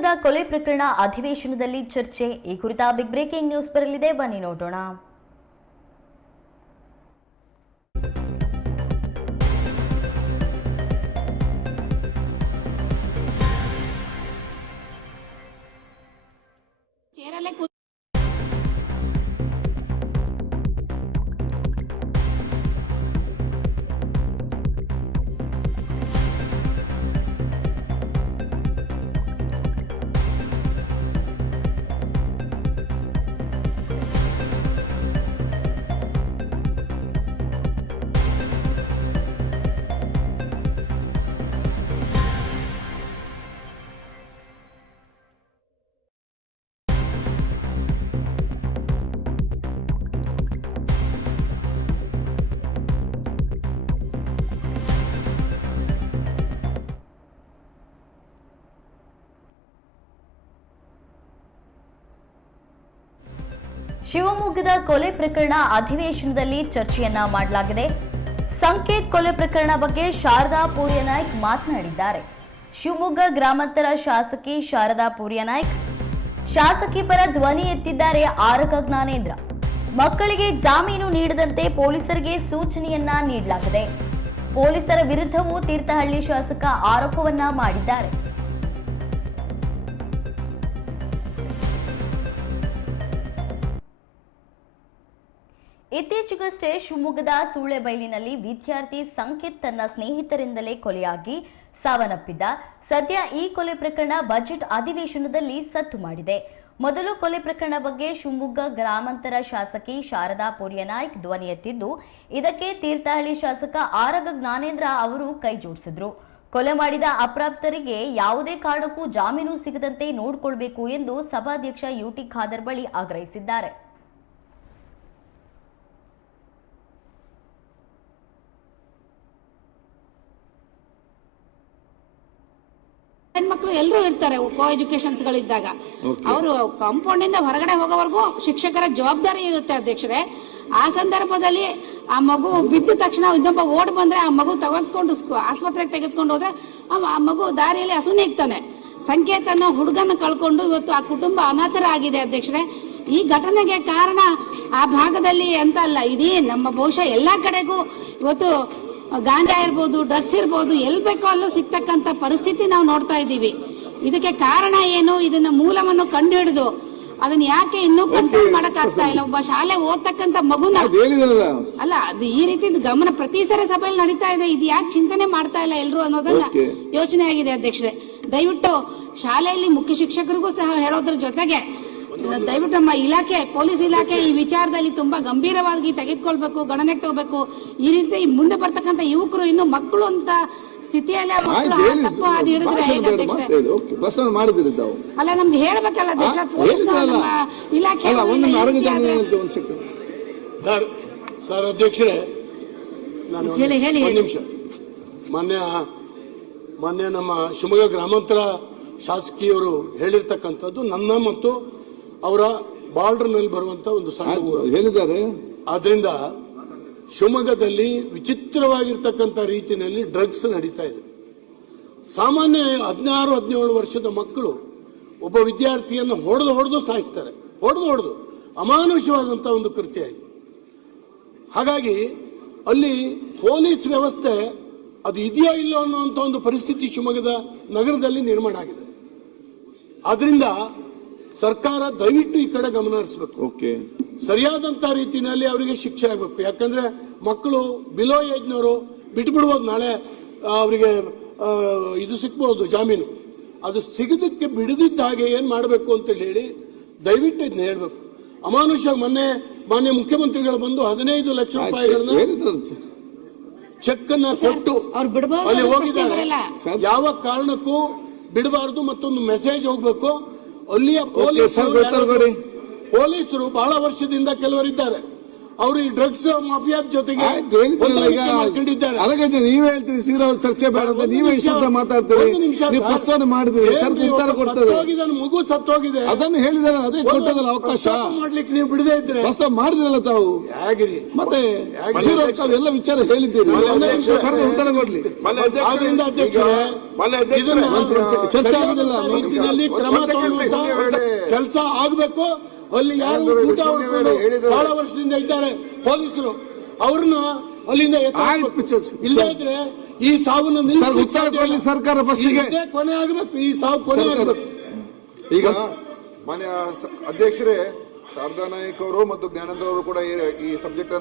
ಶಿವಮೊಗ್ಗದ ಕೊಲೆ ಪ್ರಕರಣ ಅಧಿವೇಶನದಲ್ಲಿ ಚರ್ಚೆ. ಈ ಕುರಿತ ಬಿಗ್ ಬ್ರೇಕಿಂಗ್ ನ್ಯೂಸ್ ಬರಲಿದೆ, ಬನ್ನಿ ನೋಡೋಣ. ಶಿವಮೊಗ್ಗದ ಕೊಲೆ ಪ್ರಕರಣ ಅಧಿವೇಶನದಲ್ಲಿ ಚರ್ಚೆಯನ್ನ ಮಾಡಲಾಗಿದೆ. ಸಂಕೇತ್ ಕೊಲೆ ಪ್ರಕರಣ ಬಗ್ಗೆ ಶಾರದಾ ಪೂರ್ಯನಾಯ್ಕ್ ಮಾತನಾಡಿದ್ದಾರೆ. ಶಿವಮೊಗ್ಗ ಗ್ರಾಮಾಂತರ ಶಾಸಕಿ ಶಾರದಾ ಪೂರ್ಯನಾಯ್ಕ್ ಶಾಸಕಿ ಪರ ಧ್ವನಿ ಎತ್ತಿದ್ದಾರೆ. ಆರಗ ಜ್ಞಾನೇಂದ್ರ ಮಕ್ಕಳಿಗೆ ಜಾಮೀನು ನೀಡದಂತೆ ಪೊಲೀಸರಿಗೆ ಸೂಚನೆಯನ್ನ ನೀಡಲಾಗಿದೆ. ಪೊಲೀಸರ ವಿರುದ್ಧವೂ ತೀರ್ಥಹಳ್ಳಿ ಶಾಸಕ ಆರೋಪವನ್ನ ಮಾಡಿದ್ದಾರೆ. ಇತ್ತೀಚೆಗಷ್ಟೇ ಶಿವಮೊಗ್ಗದ ಸೂಳೆಬೈಲಿನಲ್ಲಿ ವಿದ್ಯಾರ್ಥಿ ಸಂಕೇತ್ ತನ್ನ ಸ್ನೇಹಿತರಿಂದಲೇ ಕೊಲೆಯಾಗಿ ಸಾವನ್ನಪ್ಪಿದ್ದ. ಸದ್ಯ ಈ ಕೊಲೆ ಪ್ರಕರಣ ಬಜೆಟ್ ಅಧಿವೇಶನದಲ್ಲಿ ಸದ್ದು ಮಾಡಿದೆ. ಮೊದಲು ಕೊಲೆ ಪ್ರಕರಣ ಬಗ್ಗೆ ಶಿವಮೊಗ್ಗ ಗ್ರಾಮಾಂತರ ಶಾಸಕಿ ಶಾರದಾ ಪೂರ್ಯನಾಯ್ಕ್ ಧ್ವನಿ ಎತ್ತಿದ್ದು, ಇದಕ್ಕೆ ತೀರ್ಥಹಳ್ಳಿ ಶಾಸಕ ಆರಗ ಜ್ಞಾನೇಂದ್ರ ಅವರು ಕೈ ಜೋಡಿಸಿದ್ರು. ಕೊಲೆ ಮಾಡಿದ ಅಪ್ರಾಪ್ತರಿಗೆ ಯಾವುದೇ ಕಾರಣಕ್ಕೂ ಜಾಮೀನು ಸಿಗದಂತೆ ನೋಡಿಕೊಳ್ಬೇಕು ಎಂದು ಸಭಾಧ್ಯಕ್ಷ ಯುಟಿ ಖಾದರ್ ಬಳಿ ಆಗ್ರಹಿಸಿದ್ದಾರೆ. ಹೆಣ್ಮಕ್ಳು ಎಲ್ಲರೂ ಇರ್ತಾರೆ ಕೋ ಎಜುಕೇಶನ್ಸ್ ಗಳಿದ್ದಾಗ. ಅವರು ಕಾಂಪೌಂಡ್ ಇಂದ ಹೊರಗಡೆ ಹೋಗೋವರೆಗೂ ಶಿಕ್ಷಕರ ಜವಾಬ್ದಾರಿ ಇರುತ್ತೆ ಅಧ್ಯಕ್ಷರೇ. ಆ ಸಂದರ್ಭದಲ್ಲಿ ಆ ಮಗು ಬಿದ್ದ ತಕ್ಷಣ ಇನ್ನೊಬ್ಬ ಓಡ್ ಬಂದ್ರೆ ಆ ಮಗು ತೆಗೆದುಕೊಂಡು ಆಸ್ಪತ್ರೆಗೆ ತೆಗೆದುಕೊಂಡು ಹೋದ್ರೆ ಆ ಮಗು ದಾರಿಯಲ್ಲಿ ಹಸುನೀಗ್ತಾನೆ. ಸಂಕೇತ ಅನ್ನೋ ಹುಡುಗನ ಕಳ್ಕೊಂಡು ಇವತ್ತು ಆ ಕುಟುಂಬ ಅನಾಥರಾಗಿದೆ ಅಧ್ಯಕ್ಷರೇ. ಈ ಘಟನೆಗೆ ಕಾರಣ ಆ ಭಾಗದಲ್ಲಿ ಅಂತ ಅಲ್ಲ, ಇಡೀ ನಮ್ಮ ಬಹುಶಃ ಎಲ್ಲಾ ಕಡೆಗೂ ಇವತ್ತು ಗಾಂಜಾ ಇರ್ಬೋದು, ಡ್ರಗ್ಸ್ ಇರ್ಬೋದು, ಎಲ್ಲಿ ಬೇಕೋ ಅಲ್ಲೂ ಸಿಗ್ತಕ್ಕಂಥ ಪರಿಸ್ಥಿತಿ ನಾವು ನೋಡ್ತಾ ಇದ್ದೀವಿ. ಇದಕ್ಕೆ ಕಾರಣ ಏನು, ಇದನ್ನ ಮೂಲವನ್ನು ಕಂಡು ಹಿಡಿದು ಅದನ್ನ ಯಾಕೆ ಇನ್ನೂ ಕಂಟ್ರೋಲ್ ಮಾಡಕ್ ಆಗ್ತಾ ಇಲ್ಲ? ಒಬ್ಬ ಶಾಲೆ ಓದ್ತಕ್ಕಂಥ ಮಗುನ ಅಲ್ಲ, ಅದು ಈ ರೀತಿ ಗಮನ ಪ್ರತಿ ಸರಿ ಸಭೆಯಲ್ಲಿ ನಡೀತಾ ಇದೆ. ಇದು ಯಾಕೆ ಚಿಂತನೆ ಮಾಡ್ತಾ ಇಲ್ಲ ಎಲ್ರು ಅನ್ನೋದನ್ನ ಯೋಚನೆ ಆಗಿದೆ ಅಧ್ಯಕ್ಷರೇ. ದಯವಿಟ್ಟು ಶಾಲೆಯಲ್ಲಿ ಮುಖ್ಯ ಶಿಕ್ಷಕರಿಗೂ ಸಹ ಹೇಳೋದ್ರ ಜೊತೆಗೆ ದಯವಿಟ್ಟು ನಮ್ಮ ಇಲಾಖೆ, ಪೊಲೀಸ್ ಇಲಾಖೆ ಈ ವಿಚಾರದಲ್ಲಿ ತುಂಬಾ ಗಂಭೀರವಾಗಿ ತೆಗೆದುಕೊಳ್ಬೇಕು, ಗಣನೆಗೆ ತಗೋಬೇಕು. ಈ ರೀತಿ ಮುಂದೆ ಬರ್ತಕ್ಕಂಥ ಯುವಕರು ಇನ್ನು ಮಕ್ಕಳು ಅಂತ ಸ್ಥಿತಿಯಲ್ಲಿ ತಪ್ಪು ಹಾದಿ ಹಿಡಿದ್ರೆ ಹೇಗೆ ಅಧ್ಯಕ್ಷರೇ? ಅಲ್ಲ, ನಮ್ಗೆ ಹೇಳ್ಬೇಕಲ್ಲ ಅಧ್ಯಕ್ಷ, ಪೊಲೀಸ್ ನಮ್ಮ ಇಲಾಖೆ. ಸರ್ ಅಧ್ಯಕ್ಷರೇ, ಹೇಳಿ ಹೇಳಿ. ನಿಮಿಷ. ಮೊನ್ನೆ ನಮ್ಮ ಶಿವಮೊಗ್ಗ ಗ್ರಾಮಾಂತರ ಶಾಸಕಿಯವರು ಹೇಳಿರ್ತಕ್ಕಂಥದ್ದು ನನ್ನ ಮತ್ತು ಅವರ ಬಾರ್ಡರ್ ನಲ್ಲಿ ಬರುವಂತ ಒಂದು ಸಣ್ಣ ಊರು ಹೇಳಿದ್ದಾರೆ. ಆದ್ರಿಂದ ಶಿವಮೊಗ್ಗದಲ್ಲಿ ವಿಚಿತ್ರವಾಗಿರ್ತಕ್ಕಂಥ ರೀತಿಯಲ್ಲಿ ಡ್ರಗ್ಸ್ ನಡೀತಾ ಇದೆ. ಸಾಮಾನ್ಯ 16-17 ವರ್ಷದ ಮಕ್ಕಳು ಒಬ್ಬ ವಿದ್ಯಾರ್ಥಿಯನ್ನು ಹೊಡೆದು ಸಾಯಿಸ್ತಾರೆ. ಹೊಡೆದು ಅಮಾನುಷವಾದಂತ ಒಂದು ಕೃತ್ಯ ಇದೆ. ಹಾಗಾಗಿ ಅಲ್ಲಿ ಪೊಲೀಸ್ ವ್ಯವಸ್ಥೆ ಅದು ಇದೆಯಾ ಇಲ್ಲೋ ಅನ್ನುವಂಥ ಒಂದು ಪರಿಸ್ಥಿತಿ ಶಿವಮೊಗ್ಗದ ನಗರದಲ್ಲಿ ನಿರ್ಮಾಣ ಆಗಿದೆ. ಆದ್ರಿಂದ ಸರ್ಕಾರ ದಯವಿಟ್ಟು ಈ ಕಡೆ ಗಮನ ಹರಿಸಬೇಕು. ಸರಿಯಾದಂತ ರೀತಿಯಲ್ಲಿ ಅವರಿಗೆ ಶಿಕ್ಷೆ ಆಗಬೇಕು. ಯಾಕಂದ್ರೆ ಮಕ್ಕಳು ಬಿಲೋ ಏಜ್ನವರು ಬಿಟ್ಬಿಡ್ಬೋದು, ನಾಳೆ ಅವರಿಗೆ ಇದು ಸಿಕ್ಬಹುದು ಜಾಮೀನು. ಅದು ಸಿಗದಕ್ಕೆ ಬಿಡದಿದ್ದ ಹಾಗೆ ಏನ್ ಮಾಡಬೇಕು ಅಂತ ಹೇಳಿ ದಯವಿಟ್ಟು ಇದನ್ನ ಹೇಳ್ಬೇಕು. ಅಮಾನುಷ ಮಾನ್ಯ ಮುಖ್ಯಮಂತ್ರಿಗಳು ಬಂದು 15 ಲಕ್ಷ ರೂಪಾಯಿಗಳನ್ನ ಚೆಕ್ ಅನ್ನ ಕೊಟ್ಟು ಅಲ್ಲಿ ಹೋಗಿದ್ದಾರೆ. ಯಾವ ಕಾರಣಕ್ಕೂ ಬಿಡಬಾರದು, ಮತ್ತೊಂದು ಮೆಸೇಜ್ ಹೋಗ್ಬೇಕು. ಅಲ್ಲಿಯ ಪೊಲೀಸರು ಬಹಳ ವರ್ಷದಿಂದ ಕೆಲವರಿದ್ದಾರೆ. ಅವರು ಈ ಡ್ರಗ್ಸ್ ಮಾಫಿಯಾದ ಜೊತೆಗೆ ಆಯ್ತು, ಹೇಳಿದ್ರಲ್ಲ ಈಗ. ಹೊಂದಾಣಿಕೆ ಮಾಡ್ಕೊಂಡಿದ್ದಾರೆ. ಅದಕ್ಕೆ ನೀವೇ ಹೇಳ್ತೀರಿ ಸೀರಾ ಅವ್ರು ಚರ್ಚೆ ಬೇಡ ಅಂತ, ನೀವೇ ಇಷ್ಟ ಮಾತಾಡ್ತೀರಿ, ನೀವು ಪ್ರಸ್ತಾವನೆ ಮಾಡಿದ್ರಿ, ಸರ್ ಉತ್ತರ ಕೊಡ್ತದೆ. ಮಗು ಸತ್ತೋಗಿದೆ, ಅದನ್ನು ಹೇಳಿದಾರೆ, ಅದೇ ಕೊಟ್ಟದಲ್ಲ ಅವಕಾಶ ಮಾಡ್ಲಿಕ್ಕೆ ನೀವು ಬಿಡದೇ ಇದ್ರೆ ಪ್ರಸ್ತಾವ ಮಾಡಿದ್ರಲ್ಲ ತಾವು. ಹೇಗಿರಿ ಮತ್ತೆ ಸೀರಾ ತಾವು ಎಲ್ಲ ವಿಚಾರ ಹೇಳಿದ್ದೀರಿ, ಸರ್ ಉತ್ತರ ಕೊಡ್ಲಿ. ಆದ್ರಿಂದ ಅಧ್ಯಕ್ಷರೇ ಇದನ್ನ ಚರ್ಚೆ ಆಗುದಿಲ್ಲ, ರೀತಿಯಲ್ಲಿ ಕ್ರಮ ತಗೊಳ್ಳುವಂತ ಕೆಲಸ ಆಗ್ಬೇಕು. ಅಲ್ಲಿ ಯಾರು ಊಟ ಹೊಡ್ಕೊಂಡು ಬಹಳ ವರ್ಷದಿಂದ ಇದ್ದಾರೆ ಪೊಲೀಸರು, ಅವ್ರನ್ನ ಅಲ್ಲಿಂದ ಇಲ್ಲದೇ ಇದ್ರೆ ಈ ಸಾವನ್ನು ಉತ್ತರ ಕೊಡ್ಲಿ ಸರ್ಕಾರ ಫಸ್ಟಿಗೆ. ಕೊನೆ ಆಗ್ಬೇಕು, ಈ ಸಾವು ಕೊನೆ ಆಗ್ಬೇಕು. ಈಗ ಮಾನ್ಯ ಅಧ್ಯಕ್ಷರೇ, ಶಾರದಾ ನಾಯ್ಕ ಅವರು ಮತ್ತು ಜ್ಞಾನಂದ ಅವರು ಕೂಡ ಈ ಸಬ್ಜೆಕ್ಟ್